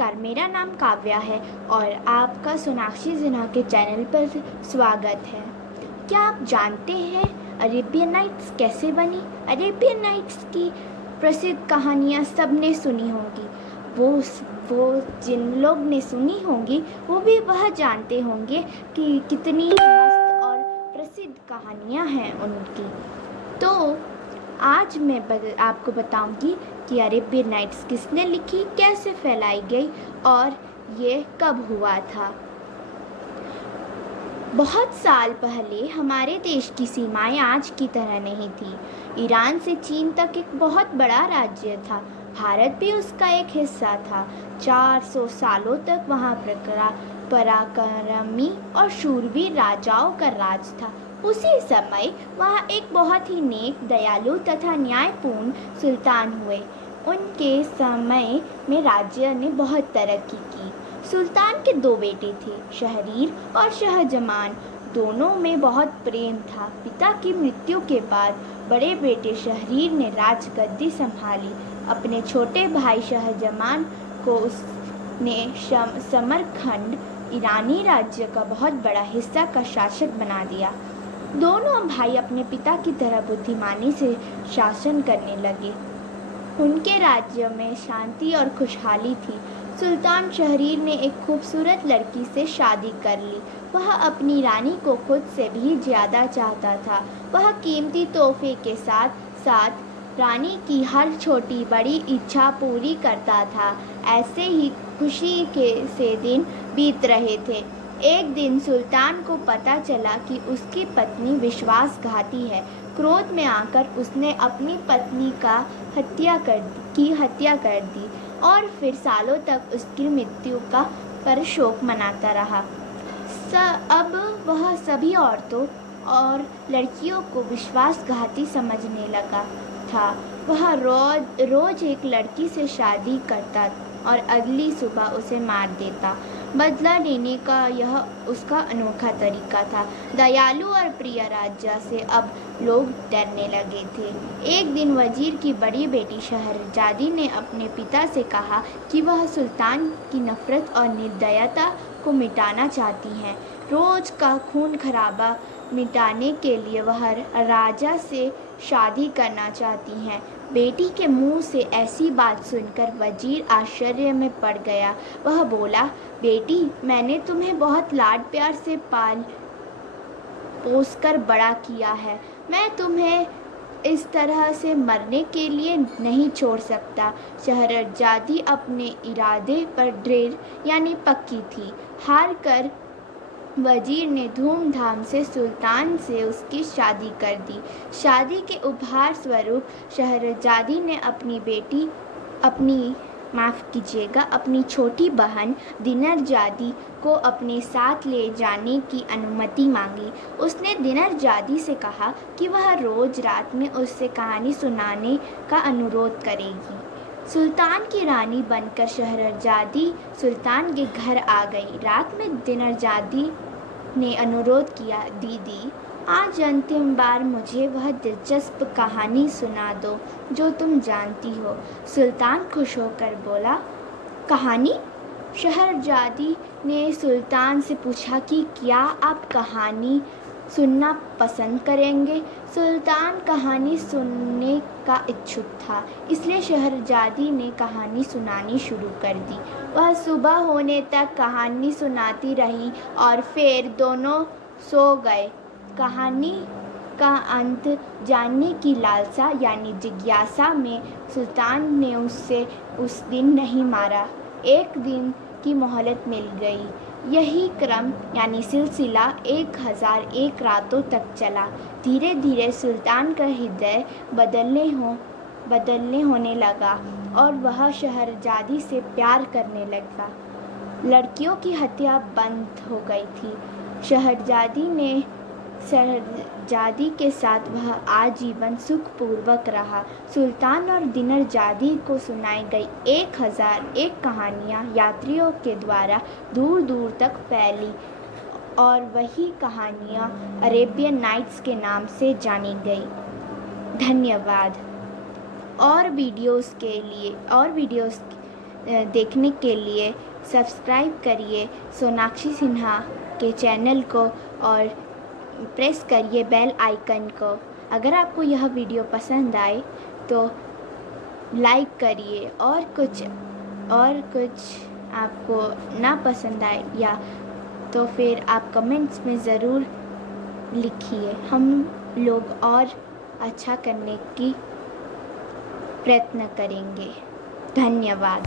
नमस्कार, मेरा नाम काव्या है और आपका सोनाक्षी सिन्हा के चैनल पर स्वागत है। क्या आप जानते हैं अरेबियन नाइट्स कैसे बनी? अरेबियन नाइट्स की प्रसिद्ध कहानियाँ सबने सुनी होंगी। वो जिन लोग ने सुनी होंगी वो भी वह जानते होंगे कि कितनी मस्त और प्रसिद्ध कहानियाँ हैं उनकी। तो आज मैं आपको बताऊंगी कि अरेबियन नाइट्स किसने लिखी, कैसे फैलाई गई और ये कब हुआ था। बहुत साल पहले हमारे देश की सीमाएं आज की तरह नहीं थी। ईरान से चीन तक एक बहुत बड़ा राज्य था। भारत भी उसका एक हिस्सा था। 400 सालों तक वहाँ पराक्रमी और शूरवीर राजाओं का राज था। उसी समय वहाँ एक बहुत ही नेक, दयालु तथा न्यायपूर्ण सुल्तान हुए। उनके समय में राज्य ने बहुत तरक्की की। सुल्तान के 2 बेटे थे, शहरीर और शहजमान। दोनों में बहुत प्रेम था। पिता की मृत्यु के बाद बड़े बेटे शहरीर ने राजगद्दी संभाली। अपने छोटे भाई शहजमान को उसने समरकंद ईरानी राज्य का बहुत बड़ा हिस्सा का शासक बना दिया। दोनों भाई अपने पिता की तरह बुद्धिमानी से शासन करने लगे। उनके राज्य में शांति और खुशहाली थी। सुल्तान शहरीर ने एक खूबसूरत लड़की से शादी कर ली। वह अपनी रानी को खुद से भी ज़्यादा चाहता था। वह कीमती तोहफे के साथ साथ रानी की हर छोटी बड़ी इच्छा पूरी करता था। ऐसे ही खुशी से दिन बीत रहे थे। एक दिन सुल्तान को पता चला कि उसकी पत्नी विश्वासघाती है। क्रोध में आकर उसने अपनी पत्नी की हत्या कर दी और फिर सालों तक उसकी मृत्यु पर शोक मनाता रहा। अब वह सभी औरतों और लड़कियों को विश्वासघाती समझने लगा था। वह रोज एक लड़की से शादी करता और अगली सुबह उसे मार देता। बदला लेने का यह उसका अनोखा तरीका था। दयालु और प्रिय राजा से अब लोग डरने लगे थे। एक दिन वजीर की बड़ी बेटी शहरजादी ने अपने पिता से कहा कि वह सुल्तान की नफरत और निर्दयता को मिटाना चाहती हैं। रोज का खून खराबा मिटाने के लिए वह राजा से शादी करना चाहती हैं। बेटी के मुंह से ऐसी बात सुनकर वजीर आश्चर्य में पड़ गया। वह बोला, बेटी, मैंने तुम्हें बहुत लाड प्यार से पाल पोस कर बड़ा किया है। मैं तुम्हें इस तरह से मरने के लिए नहीं छोड़ सकता। शहरजादी अपने इरादे पर दृढ़ यानी पक्की थी। हार कर वजीर ने धूमधाम से सुल्तान से उसकी शादी कर दी। शादी के उपहार स्वरूप शहरजादी ने अपनी छोटी बहन दिनरजादी को अपने साथ ले जाने की अनुमति मांगी। उसने दिनरजादी से कहा कि वह रोज रात में उससे कहानी सुनाने का अनुरोध करेगी। सुल्तान की रानी बनकर शहरजादी सुल्तान के घर आ गई। रात में दिनरजादी ने अनुरोध किया, दीदी, आज अंतिम बार मुझे वह दिलचस्प कहानी सुना दो जो तुम जानती हो। सुल्तान खुश होकर बोला, कहानी? शहरजादी ने सुल्तान से पूछा कि क्या आप कहानी सुनना पसंद करेंगे। सुल्तान कहानी सुनने का इच्छुक था, इसलिए शहरजादी ने कहानी सुनानी शुरू कर दी। वह सुबह होने तक कहानी सुनाती रही और फिर दोनों सो गए। कहानी का अंत जानने की लालसा यानी जिज्ञासा में सुल्तान ने उससे उस दिन नहीं मारा। एक दिन की मोहलत मिल गई। यही क्रम यानी सिलसिला 1001 रातों तक चला। धीरे धीरे सुल्तान का हृदय बदलने होने लगा और वह शहरजादी से प्यार करने लगा। लड़कियों की हत्या बंद हो गई थी। शहरजादी के साथ वह आजीवन सुखपूर्वक रहा। सुल्तान और दिनरजादी को सुनाई गई 1001 कहानियाँ यात्रियों के द्वारा दूर दूर तक फैली और वही कहानियाँ अरेबियन नाइट्स के नाम से जानी गई। धन्यवाद। और वीडियोस देखने के लिए सब्सक्राइब करिए सोनाक्षी सिन्हा के चैनल को और प्रेस करिए बेल आइकन को। अगर आपको यह वीडियो पसंद आए तो लाइक करिए, और कुछ आपको ना पसंद आए या तो फिर आप कमेंट्स में ज़रूर लिखिए। हम लोग और अच्छा करने की प्रयत्न करेंगे। धन्यवाद।